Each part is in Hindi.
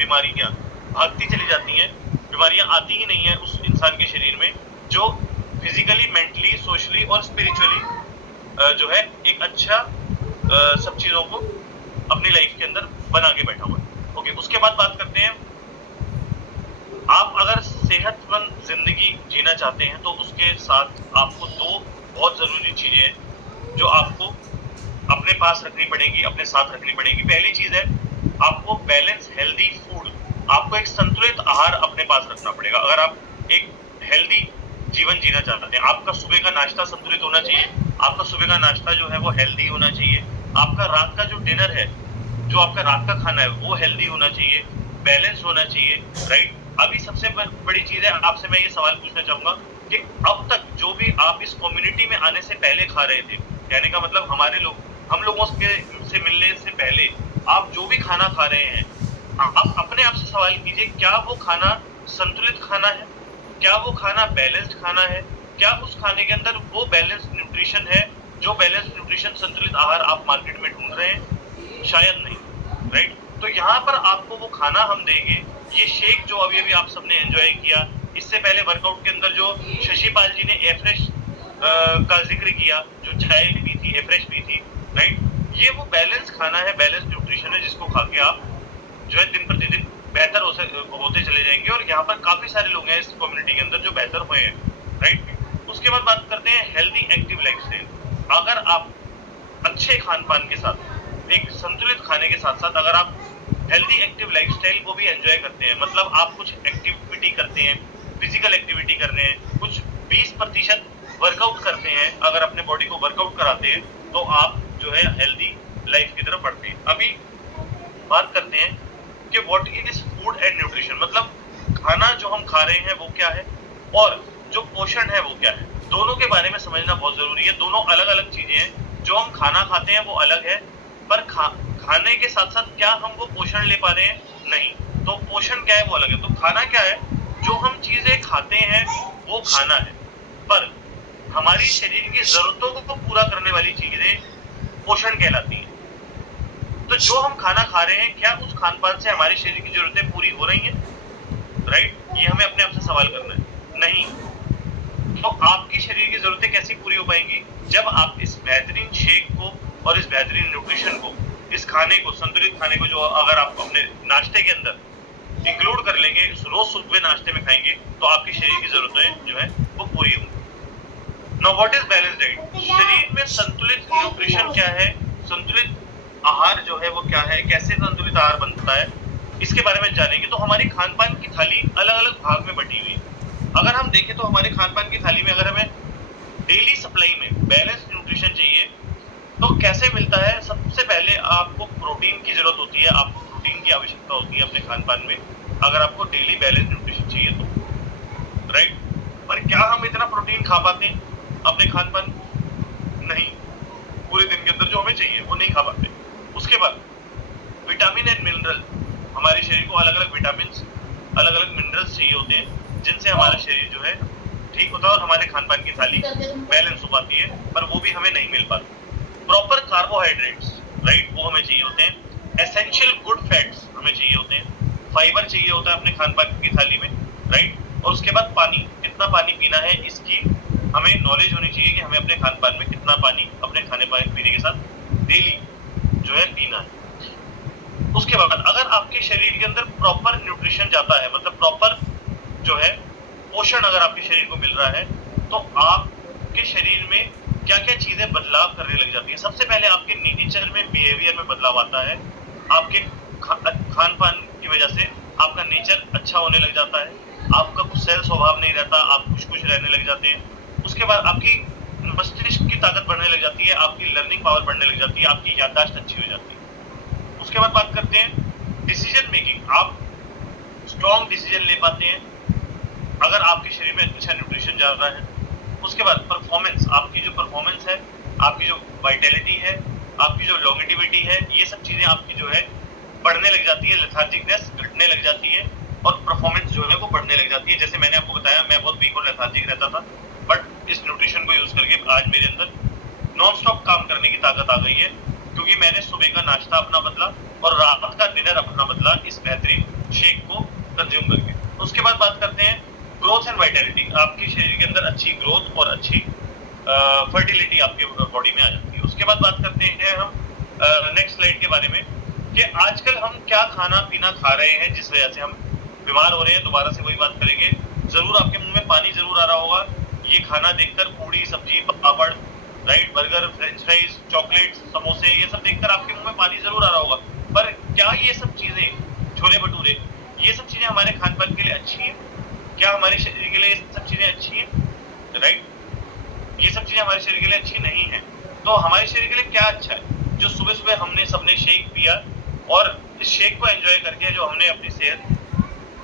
बीमारियां भागती चली जाती हैं, बीमारियां आती ही नहीं है उस इंसान के शरीर में जो फिजिकली, मेंटली, सोशली और स्पिरिचुअली जो है एक अच्छा सब चीजों को अपनी लाइफ के अंदर बना के बैठा हुआ है। ओके, उसके बाद बात करते हैं, आप अगर सेहतमंद जिंदगी जीना चाहते हैं तो उसके साथ आपको दो बहुत जरूरी चीजें हैं जो आपको अपने पास रखनी पड़ेगी, अपने साथ रखनी पड़ेगी। पहली चीज है, आपको बैलेंस हेल्दी फूड, आपको एक संतुलित आहार अपने पास रखना पड़ेगा। अगर आप एक हेल्दी जीवन जीना चाहते हैं, आपका सुबह का नाश्ता संतुलित होना चाहिए, आपका सुबह का नाश्ता जो है वो हेल्दी होना चाहिए, आपका रात का जो डिनर है, जो आपका रात का खाना है वो हेल्दी होना चाहिए, बैलेंस होना चाहिए, राइट। अभी सबसे बड़ी चीज है, आपसे मैं ये सवाल पूछना चाहूंगा कि अब तक जो भी आप इस कम्युनिटी में आने से पहले खा रहे थे, कहने का मतलब हमारे लोग, हम लोगों से मिलने से पहले आप जो भी खाना खा रहे हैं, आप अपने आप से सवाल कीजिए, क्या वो खाना संतुलित खाना है, क्या वो खाना बैलेंस्ड खाना है, क्या उस खाने के अंदर वो बैलेंस्ड न्यूट्रिशन है, जो बैलेंस्ड न्यूट्रिशन संतुलित आहार आप मार्केट में ढूंढ रहे हैं? शायद नहीं, राइट। तो यहाँ पर आपको वो खाना हम देंगे, ये शेक जो अभी अभी आप सबने एंजॉय किया, इससे पहले वर्कआउट के अंदर जो शशिपाल जी ने एफ्रेश का जिक्र किया, जो चाय पी थी, एफ्रेश पी थी, राइट, ये वो बैलेंस खाना है, बैलेंस न्यूट्रिशन है, जिसको खा के आप जो है दिन प्रतिदिन बेहतर होते चले जाएंगे। और यहाँ पर काफी सारे लोग हैं इस कम्युनिटी के अंदर जो बेहतर हुए हैं, राइट। उसके बाद बात करते हैं हेल्दी एक्टिव लाइफस्टाइल। अगर आप अच्छे खान पान के साथ, एक संतुलित खाने के साथ साथ अगर आप हेल्दी एक्टिव लाइफस्टाइल को भी एंजॉय करते हैं, मतलब आप कुछ एक्टिविटी करते हैं, फिजिकल एक्टिविटी कर रहे हैं, कुछ 20% वर्कआउट करते हैं, अगर अपने बॉडी को वर्कआउट कराते हैं, तो आप जो है हेल्दी लाइफ की तरफ बढ़ते हैं। अभी बात करते हैं कि what is food and nutrition, मतलब खाना जो हम खा रहे हैं वो क्या है और जो पोषण है वो क्या है। दोनों के बारे में समझना बहुत जरूरी है। दोनों अलग अलग चीजें हैं। जो हम खाना खाते हैं वो अलग है, पर खाने के साथ साथ क्या हम वो पोषण ले पा रहे हैं? नहीं। तो पोषण क्या है वो अलग है। तो खाना क्या है? जो हम चीजें खाते हैं वो खाना है, पर हमारी शरीर की जरूरतों को पूरा करने वाली चीजें पोषण कहलाती हैं। तो जो हम खाना खा रहे हैं, क्या उस खान पान से हमारे शरीर की जरूरतें पूरी हो रही हैं? राइट, ये हमें अपने आप से सवाल करना है। नहीं। तो आपकी शरीर की जरूरतें कैसी पूरी हो पाएंगी? जब आप इस बेहतरीन शेक को और इस बेहतरीन न्यूट्रिशन को, इस खाने को, संतुलित खाने को, जो अगर आप अपने नाश्ते के अंदर इंक्लूड कर लेंगे, रोज सुबह नाश्ते में खाएंगे, तो आपकी शरीर की जरूरतें जो है वो पूरी होंगी। Now what is balanced diet? शरीर में संतुलित न्यूट्रिशन क्या है, संतुलित आहार जो है वो क्या है, कैसे संतुलित आहार बनता है, इसके बारे में जानेंगे। तो हमारी खान पान की थाली अलग अलग भाग में बटी हुई है। अगर हम देखें तो हमारे खान पान की थाली में अगर हमें डेली सप्लाई में बैलेंस न्यूट्रिशन चाहिए तो कैसे मिलता है? सबसे पहले आपको प्रोटीन की जरूरत होती है, आपको प्रोटीन की आवश्यकता होती है अपने खान पान में, अगर आपको डेली बैलेंस न्यूट्रिशन चाहिए तो, राइट। पर क्या हम इतना प्रोटीन खा पाते हैं अपने खान पान? नहीं, पूरे दिन के अंदर जो हमें चाहिए वो नहीं खा पाते। उसके बाद विटामिन एंड मिनरल, हमारे शरीर को अलग अलग विटामिन, अलग अलग मिनरल्स चाहिए होते हैं, जिनसे हमारा शरीर जो है ठीक होता है और हमारे खान पान की थाली बैलेंस हो पाती है, पर वो भी हमें नहीं मिल पाती। प्रॉपर कार्बोहाइड्रेट्स, राइट, वो हमें चाहिए होते हैं। एसेंशियल गुड फैट्स हमें चाहिए होते हैं। फाइबर चाहिए होता है अपने खान पान की थाली में, राइट। और उसके बाद पानी, कितना पानी पीना है इसकी हमें नॉलेज होनी चाहिए कि हमें अपने खान पान में कितना पानी अपने खाने पीने के साथ डेली जो है पीना है। उसके बाद अगर आपके शरीर के अंदर प्रॉपर न्यूट्रिशन जाता है, मतलब प्रॉपर जो है पोषण अगर आपके शरीर को मिल रहा है, तो आपके शरीर में क्या क्या चीजें बदलाव करने लग जाती है। सबसे पहले आपके नेचर में, बिहेवियर में बदलाव आता है। आपके खान पान की वजह से आपका नेचर अच्छा होने लग जाता है, आपका गुस्सैल स्वभाव नहीं रहता, आप खुश खुश रहने लग जाते हैं। उसके बाद आपकी मस्तिष्क की ताकत बढ़ने लग जाती है, आपकी लर्निंग पावर बढ़ने लग जाती है, आपकी याददाश्त अच्छी हो जाती है। उसके बाद बात करते हैं डिसीजन मेकिंग, आप स्ट्रॉन्ग डिसीजन ले पाते हैं अगर आपके शरीर में अच्छा न्यूट्रिशन जा रहा है। उसके बाद परफॉर्मेंस, आपकी जो परफॉर्मेंस है, आपकी जो वाइटैलिटी है, आपकी जो लॉन्गेटिविटी है, ये सब चीजें आपकी जो है बढ़ने लग जाती है, लेथार्जिकनेस घटने लग जाती है और परफॉर्मेंस जो है वो बढ़ने लग जाती है। जैसे मैंने आपको बताया, मैं बहुत वीक और लेथार्जिक रहता था, बट इस न्यूट्रिशन को यूज करके आज मेरे अंदर नॉन स्टॉप काम करने की ताकत आ गई है, क्योंकि मैंने सुबह का नाश्ता अपना बदला और रात का डिनर अपना बदला इस बेहतरीन शेक को कंज्यूम करके। उसके बाद बात करते हैं ग्रोथ एंड वाइटैलिटी। आपके शरीर के अंदर अच्छी ग्रोथ और अच्छी फर्टिलिटी आपके बॉडी में आ जाती है। उसके बाद बात करते हैं हम नेक्स्ट स्लाइड के बारे में कि आजकल हम क्या खाना पीना खा रहे हैं जिस वजह से हम बीमार हो रहे हैं। दोबारा से वही बात करेंगे, जरूर आपके मुंह में पानी जरूर आ रहा होगा ये खाना देखकर, पूड़ी सब्जी पापड़ right, burger French fries chocolate समोसे, ये सब देखकर आपके मुंह में पानी जरूर आ रहा होगा। पर क्या ये सब चीजें, छोले भटूरे, ये सब चीजें हमारे खान पान के लिए अच्छी है? क्या हमारे शरीर के लिए ये सब चीजें अच्छी है? राइट, ये सब चीजें हमारे शरीर के लिए अच्छी नहीं है। तो हमारे शरीर के लिए क्या अच्छा है? जो सुबह सुबह हमने सबने शेक पिया और इस शेक को एंजॉय करके जो हमने अपनी सेहत,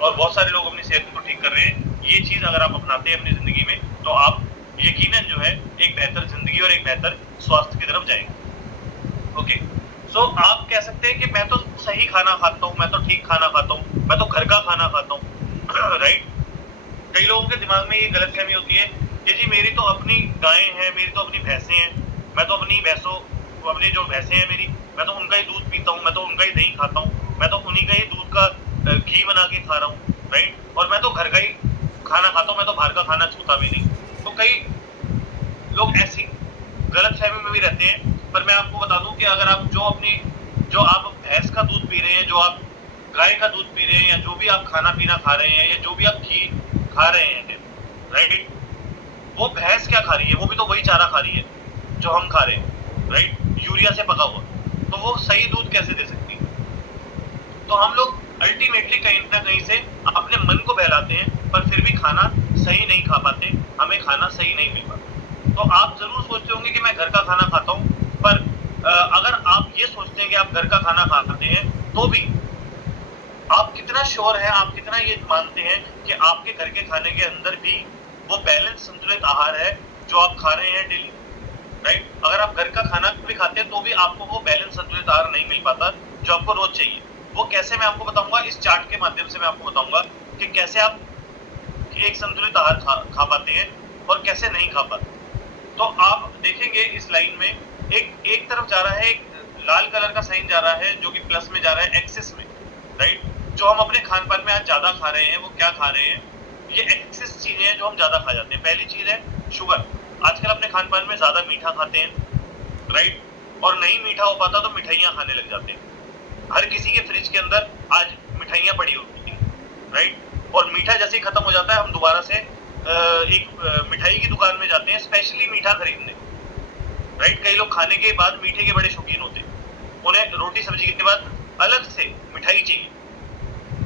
और बहुत सारे लोग अपनी सेहत को ठीक कर रहे हैं, ये चीज अगर आप अपनाते हैं अपनी जिंदगी में तो आप यकीनन जो है एक बेहतर जिंदगी और एक बेहतर स्वास्थ्य की तरफ जाएंगे। ओके, सो आप कह सकते हैं कि मैं तो सही खाना खाता हूँ, मैं तो ठीक खाना खाता हूँ, मैं तो घर का खाना खाता हूँ राइट। कई लोगों के दिमाग में ये गलतफहमी होती है कि जी मेरी तो अपनी गायें हैं, मेरी तो अपनी भैंसें हैं, मैं तो अपनी भैंसों, अपनी जो भैंसें हैं मेरी, मैं तो उनका ही दूध पीता हूँ, मैं तो उनका ही दही खाता हूँ, मैं तो उन्हीं का ही दूध का घी बना के खा रहा हूँ राइट, और मैं तो घर का ही खाना खाता हूँ, मैं तो बाहर का खाना छूता भी नहीं। तो कई लोग ऐसी गलतफहमी में भी रहते हैं। पर मैं आपको बता दूं कि अगर आप जो आप भैंस का दूध पी रहे हैं, जो आप गाय का दूध पी रहे हैं, या जो भी आप खाना पीना खा रहे हैं, या जो भी आप घी खा रहे हैं राइट, वो भैंस क्या खा रही है? वो भी तो वही चारा खा रही है जो हम खा रहे हैं राइट, यूरिया से पका हुआ। तो वो सही दूध कैसे दे सकती है? तो हम लोग अल्टीमेटली कहीं ना कहीं से अपने मन को बहलाते हैं, पर फिर भी खाना सही नहीं खा पाते, हमें खाना सही नहीं मिल पाता। तो आप जरूर सोचते होंगे कि मैं घर का खाना खाता हूँ, पर अगर आप ये सोचते हैं कि आप घर का खाना खाते हैं तो भी आप कितना श्योर है, आप कितना ये मानते हैं कि आपके घर के खाने के अंदर भी वो बैलेंस संतुलित आहार है जो आप खा रहे हैं डेली राइट। अगर आप घर का खाना भी खाते हैं तो भी आपको वो बैलेंस संतुलित आहार नहीं मिल पाता जो आपको रोज चाहिए। वो कैसे, मैं आपको बताऊंगा इस चार्ट के माध्यम से। मैं आपको बताऊंगा कि कैसे आप एक संतुलित आहार खा पाते हैं और कैसे नहीं खा पाते। तो आप देखेंगे इस लाइन में एक तरफ जा रहा है, एक लाल कलर का साइन जा रहा है जो कि प्लस में जा रहा है, एक्सेस में राइट। जो हम अपने खान पान में आज ज्यादा खा रहे हैं वो क्या खा रहे हैं? ये एक्सेस चीजें हैं जो हम ज्यादा खा जाते हैं। पहली चीज है शुगर। आजकल अपने खान पान में ज्यादा मीठा खाते हैं राइट, और नहीं मीठा हो पाता तो मिठाइयां खाने लग जाते हैं। हर किसी के फ्रिज के अंदर आज मिठाइयां पड़ी होती है राइट, और मीठा जैसे ही खत्म हो जाता है हम दोबारा से एक मिठाई की दुकान में जाते हैं स्पेशली मीठा खरीदने राइट। कई लोग खाने के बाद मीठे के बड़े शौकीन होते हैं, उन्हें रोटी सब्जी के बाद अलग से मिठाई चाहिए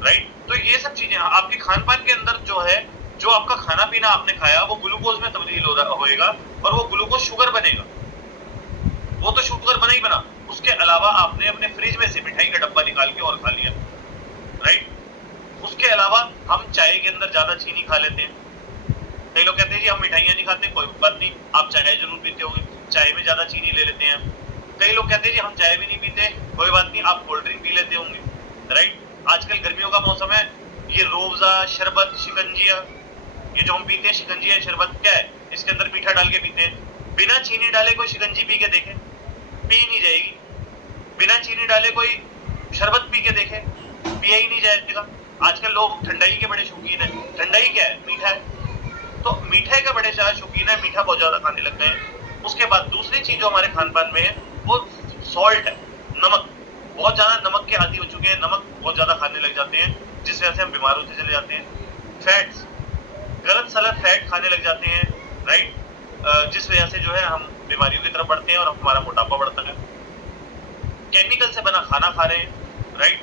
राइट। तो ये सब चीजें आपके खान पान के अंदर जो है, जो आपका खाना पीना आपने खाया वो ग्लूकोज में तब्दील होएगा और वो ग्लूकोज शुगर बनेगा। वो तो शुगर बना ही बना, उसके अलावा आपने अपने फ्रिज में से मिठाई का डब्बा निकाल के और खा लिया राइट। उसके अलावा हम चाय के अंदर ज्यादा चीनी खा लेते हैं। कई लोग कहते हैं जी हम मिठाइयां नहीं खाते, कोई बात नहीं, आप चाय जरूर पीते होंगे, चाय में ज्यादा चीनी ले लेते हैं। कई लोग कहते हैं जी हम चाय भी नहीं पीते, कोई बात नहीं, आप कोल्ड ड्रिंक पी लेते होंगे राइट। आजकल गर्मियों का मौसम है, ये रूअफ़ज़ा, शरबत, शिकंजिया, ये जो हम पीते हैं शिकंजिया शरबत, क्या है? इसके अंदर मीठा डाल के पीते हैं। बिना चीनी डाले कोई शिकंजी पी के देखे, पी नहीं जाएगी। बिना चीनी डाले कोई शरबत पी के देखे, पिया ही नहीं जाएगा। आजकल लोग ठंडाई के बड़े शौकीन है। ठंडाई क्या है? मीठा है। तो मीठे का बड़े ज्यादा शौकीन है, मीठा बहुत ज्यादा खाने लग गए हैं। उसके बाद दूसरी चीज जो हमारे खान पान में है वो सॉल्ट है, नमक। बहुत ज्यादा नमक के आदी हो चुके हैं, नमक बहुत ज्यादा खाने लग जाते हैं, जिस वजह से हम बीमार होते चले जाते हैं। फैट्स, गलत सलत फैट खाने लग जाते हैं राइट, जिस वजह से जो है हम बीमारियों की तरफ बढ़ते हैं और हमारा मोटापा बढ़ता है। केमिकल से बना खाना खा रहे हैं राइट,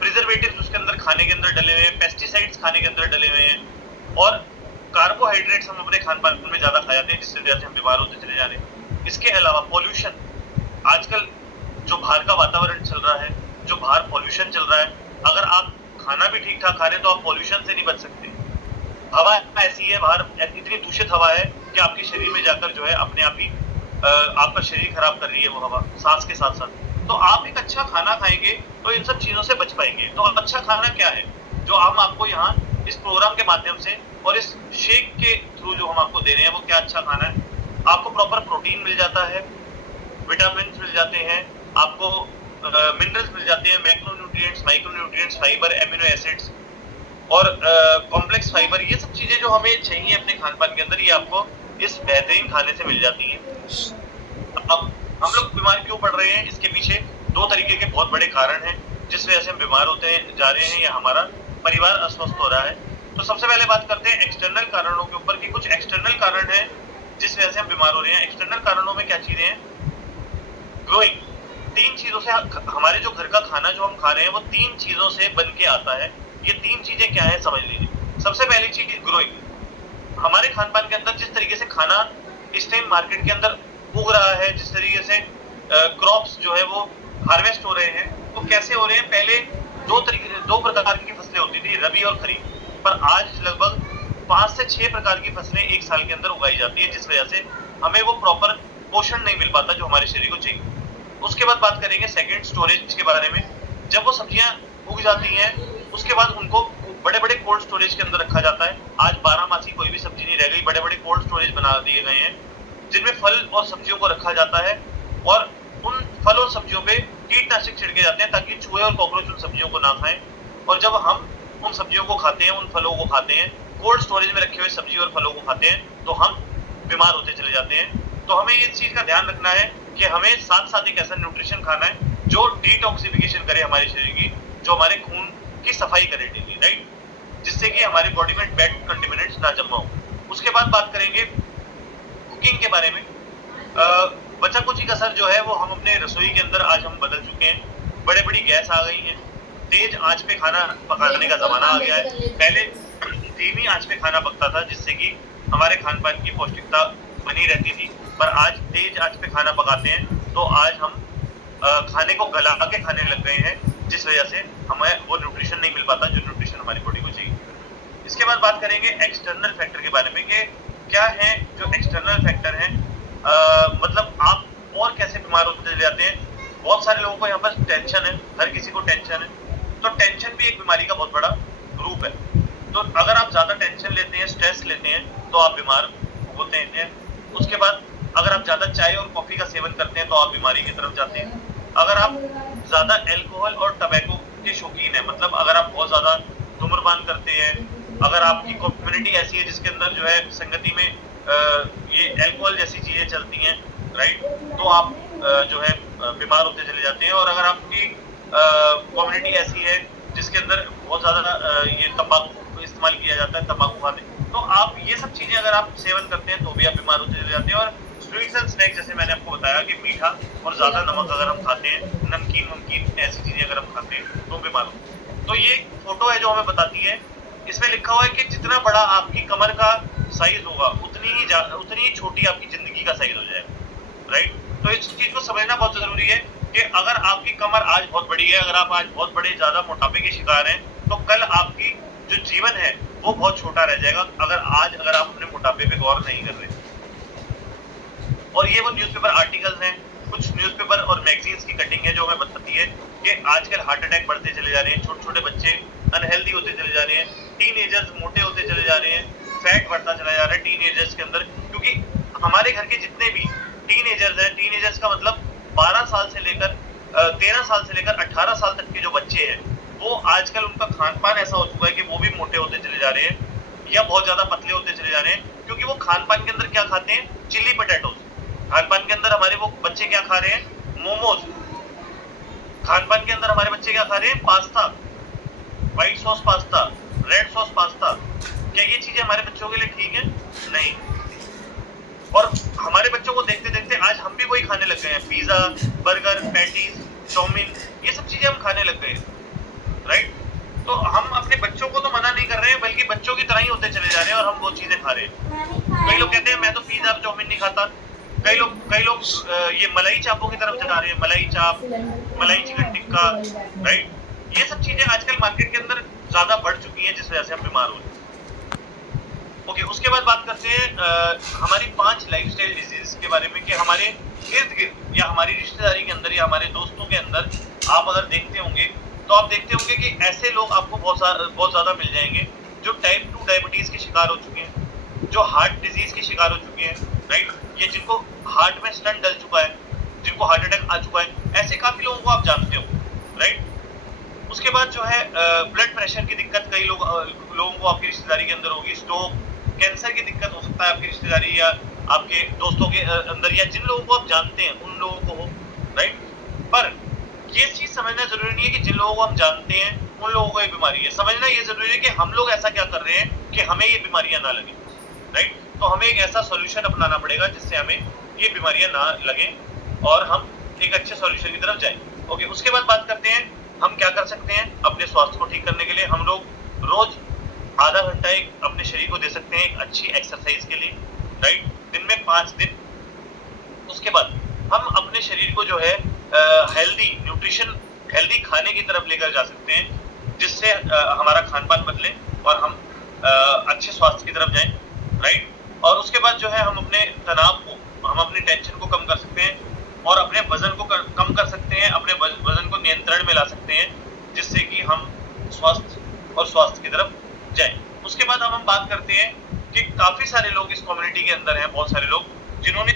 प्रिजर्वेटिव्स उसके अंदर खाने के अंदर डले हुए हैं, पेस्टिसाइड्स खाने के अंदर डले हुए हैं, और कार्बोहाइड्रेट्स हम अपने खान पान में ज्यादा खा जाते हैं, जिससे वजह से हम बीमार होते चले जा रहे हैं। इसके अलावा पॉल्यूशन, आजकल जो बाहर का वातावरण चल रहा है, जो बाहर पॉल्यूशन चल रहा है, अगर आप खाना भी ठीक ठाक खा रहे हैं तो आप पॉल्यूशन से नहीं बच सकते। हवा ऐसी है बाहर, इतनी दूषित हवा है कि आपके शरीर में जाकर जो है अपने आप ही आपका शरीर खराब कर रही है वो हवा, सांस के साथ साथ। तो आप एक अच्छा खाना खाएंगे तो इन सब चीजों से बच पाएंगे। तो अच्छा खाना क्या है जो हम आपको यहाँ इस प्रोग्राम के माध्यम से और इस शेक के थ्रू जो हम आपको दे रहे हैं, वो क्या अच्छा खाना है? आपको प्रॉपर प्रोटीन मिल जाता है, विटामिन मिल जाते हैं, आपको मिनरल्स मिल जाते हैं, macronutrients nutrients, micro nutrients, fibre, amino acids और कॉम्प्लेक्स फाइबर, ये सब चीजें जो हमें चाहिए अपने खान पान के अंदर, ये आपको इस बेहतरीन खाने से मिल जाती है। अब हम लोग बीमार क्यों पड़ रहे हैं, इसके पीछे दो तरीके के बहुत बड़े कारण हैं जिस वजह से हम बीमार होते जा रहे हैं या हमारा परिवार अस्वस्थ हो रहा है। तो सबसे पहले बात करते हैं एक्सटर्नल कारणों के ऊपर कि कुछ एक्सटर्नल कारण है जिस वजह से हम बीमार हो रहे हैं। एक्सटर्नल कारणों में क्या चीजें हैं? ग्रोइंग, 3 चीजों से हमारे जो घर का खाना जो हम खा रहे हैं वो 3 चीजों से बन के आता है। ये 3 चीजें क्या है समझ लीजिए। सबसे पहली चीज ग्रोइंग, हमारे खान पान के अंदर जिस तरीके से खाना इस टाइम मार्केट के अंदर उग रहा है, जिस तरीके से क्रॉप्स जो है वो हार्वेस्ट हो रहे हैं, वो कैसे हो रहे हैं? पहले दो प्रकार की फसलें होती थी, रबी और खरीफ, पर आज लगभग 5 से 6 प्रकार की फसलें एक साल के अंदर उगाई जाती है, जिस वजह से हमें वो प्रॉपर पोषण नहीं मिल पाता जो हमारे शरीर को चाहिए। उसके बाद बात करेंगे सेकंड, स्टोरेज के बारे में। जब वो सब्जियां उग जाती हैं उसके बाद उनको बड़े बड़े कोल्ड स्टोरेज के अंदर रखा जाता है। आज 12 मासी कोई भी सब्जी नहीं रह गई, बड़े बड़े कोल्ड स्टोरेज बना दिए गए हैं जिनमें फल और सब्जियों को रखा जाता है और उन फल और सब्जियों पे कीटनाशक छिड़के जाते हैं ताकि चूहे और कॉकरोच उन सब्जियों को ना खाएं। और जब हम उन सब्जियों को खाते हैं, उन फलों को खाते हैं, कोल्ड स्टोरेज में रखे हुए सब्जी और फलों को खाते हैं, तो हम बीमार होते चले जाते हैं। तो हमें इस चीज का ध्यान रखना है कि हमें साथ साथ एक ऐसा न्यूट्रिशन खाना है जो डिटॉक्सिफिकेशन करे हमारे शरीर की, जो हमारे खून की सफाई करे डेली, राइट, जिससे कि हमारी बॉडी में बैड कंटेमिनेंट्स ना जमा हो। उसके बाद बात करेंगे कुकिंग के बारे में। बचा कुची का असर जो है वो हम अपने रसोई के अंदर आज हम बदल चुके हैं। बड़े बड़ी गैस आ गई है, तेज आंच पे खाना पकाने का जमाना आ गया है। पहले धीमी आंच पे खाना पकता था जिससे कि हमारे खान पान की पौष्टिकता बनी रहती थी, पर आज तेज आंच पे खाना पकाते हैं तो आज हम खाने को गला के खाने लग गए हैं, जिस वजह से हमें वो न्यूट्रिशन नहीं मिल पाता जो न्यूट्रिशन हमारी बॉडी को चाहिए। इसके बाद बात करेंगे एक्सटर्नल फैक्टर के बारे में कि क्या है जो एक्सटर्नल फैक्टर है, मतलब आप और कैसे बीमार होते चले जाते हैं। बहुत सारे लोगों को यहाँ पर टेंशन है, हर किसी को टेंशन है, तो टेंशन भी एक बीमारी का बहुत बड़ा रूप है। तो अगर आप ज्यादा टेंशन लेते हैं, स्ट्रेस लेते हैं, तो आप बीमार होते हैं। उसके बाद अगर आप ज्यादा चाय और कॉफी का सेवन करते हैं तो आप बीमारी की तरफ जाते हैं। अगर आप ज्यादा अल्कोहल और टबैको के शौकीन है, मतलब अगर आप बहुत ज्यादा धूम्रपान करते हैं, अगर आपकी कम्युनिटी ऐसी है जिसके अंदर जो है संगति में ये अल्कोहल जैसी चीजें चलती हैं, राइट, तो आप जो है बीमार होते चले जाते हैं। और अगर आपकी कम्युनिटी ऐसी है जिसके अंदर बहुत ज्यादा ये तंबाकू इस्तेमाल किया जाता है, तंबाकू खाते, तो आप ये सब चीजें अगर आप सेवन करते हैं तो भी आप बीमार होते चले जाते हैं। और स्वीट्स एंड स्नैक्स, जैसे मैंने आपको बताया कि मीठा और ज्यादा नमक अगर हम खाते हैं, नमकीन वमकीन ऐसी चीजें अगर हम खाते हैं तो बीमार होते हैं। तो ये फोटो है जो हमें बताती है, इसमें लिखा हुआ है कि जितना बड़ा आपकी कमर का साइज होगा उतनी ही छोटी आपकी जिंदगी का साइज हो जाएगा, राइट। तो इस चीज को समझना बहुत जरूरी है कि अगर आपकी कमर आज बहुत बड़ी है, अगर आप आज बहुत बड़े ज्यादा मोटापे के शिकार हैं, तो कल आपकी जो जीवन है वो बहुत छोटा रह जाएगा अगर आप अपने मोटापे पे गौर नहीं कर रहे। और ये वो न्यूज़पेपर आर्टिकल्स हैं, कुछ न्यूज़पेपर और मैगजीन्स की कटिंग है जो हमें बताती है कि आजकल हार्ट अटैक बढ़ते चले जा रहे हैं, छोटे छोटे बच्चे अनहेल्दी होते चले जा रहे हैं, टीनेजर्स मोटे होते चले जा रहे हैं, फैट बढ़ता चला जा रहा है टीनेजर्स के अंदर। क्योंकि हमारे घर के जितने भी टीनेजर्स हैं, टीनेजर्स का मतलब 12 साल से लेकर 13 साल से लेकर 18 साल तक के जो बच्चे हैं, वो आजकल उनका खान पान ऐसा हो चुका है कि वो भी मोटे होते चले जा रहे हैं या बहुत ज्यादा पतले होते चले जा रहे हैं। क्योंकि वो खान पान के अंदर क्या खाते हैं? Chilli potatoes. खान पान के अंदर हमारे वो बच्चे क्या खा रहे हैं? मोमोज। खान पान के अंदर हमारे बच्चे क्या खा रहे हैं? Pasta, white sauce pasta, red sauce pasta. क्या ये चीजें हमारे बच्चों के लिए ठीक है? नहीं। और हमारे बच्चों को देखते देखते आज हम भी वही खाने लग गए हैं, पिज्जा, बर्गर, पैटीज, चाउमीन, ये सब चीजें हम खाने लग गए हैं, राइट। तो हम अपने बच्चों को तो मना नहीं कर रहे हैं, बल्कि बच्चों की तरह ही होते चले जा रहे हैं और हम वो चीजें खा रहे हैं। कई लोग कहते हैं मैं तो पिज्जा चाउमीन नहीं खाता, कई लोग ये मलाई चापों की तरफ जा रहे हैं, मलाई चाप, मलाई चिकन टिक्का, राइट। ये सब चीजें आजकल मार्केट के अंदर ज्यादा बढ़ चुकी हैं जिस वजह से हम बीमार हो रहे हैं। ओके, उसके बाद बात करते हैं हमारी 5 लाइफस्टाइल डिजीज के बारे में कि हमारे इर्द गिर्द या हमारी रिश्तेदारी के अंदर या हमारे दोस्तों के अंदर आप अगर देखते होंगे तो आप देखते होंगे कि ऐसे लोग आपको बहुत ज्यादा मिल जाएंगे जो टाइप 2 डायबिटीज के शिकार हो चुके हैं, जो हार्ट डिजीज के शिकार हो चुके हैं, राइट, ये जिनको हार्ट में स्टंट डल चुका है, जिनको हार्ट अटैक आ चुका है, ऐसे काफी लोगों को आप जानते हो, राइट। उसके बाद जो है ब्लड प्रेशर की दिक्कत कई लोगों को आपकी रिश्तेदारी के अंदर होगी, स्ट्रोक, कैंसर की दिक्कत हो सकता है आपकी रिश्तेदारी या आपके दोस्तों के अंदर, या जिन लोगों को आप जानते हैं उन लोगों को हो, राइट? पर ये चीज़ समझना ज़रूरी नहीं है कि जिन लोगों को हम जानते हैं उन लोगों को ये बीमारी है। समझना ये ज़रूरी है कि हम लोग ऐसा क्या कर रहे हैं कि हमें ये बीमारियाँ ना लगें, राइट? तो हमें एक ऐसा सॉल्यूशन अपनाना पड़ेगा जिससे हमें ये बीमारियाँ ना लगें और हम एक अच्छे सॉल्यूशन की तरफ जाएँ। ओके, उसके बाद बात करते हैं हम क्या कर सकते हैं अपने स्वास्थ्य को ठीक करने के लिए। हम लोग रोज़ आधा घंटा एक अपने शरीर को दे सकते हैं एक अच्छी एक्सरसाइज के लिए, राइट? दिन में 5 दिन। उसके बाद हम अपने शरीर को जो है हेल्दी न्यूट्रिशन, हेल्दी खाने की तरफ लेकर जा सकते हैं जिससे हमारा खान-पान बदले और हम अच्छे स्वास्थ्य की तरफ जाएँ, राइट? और उसके बाद जो है हम अपने तनाव को, हम अपनी टेंशन को कम कर सकते हैं और अपने वज़न को कम कर सकते हैं, अपने वज़न को नियंत्रण में ला सकते हैं जिससे कि हम स्वस्थ और स्वास्थ्य की तरफ जाएँ। उसके बाद अब हम बात करते हैं कि काफ़ी सारे लोग इस कम्युनिटी के अंदर हैं, बहुत सारे लोग जिन्होंने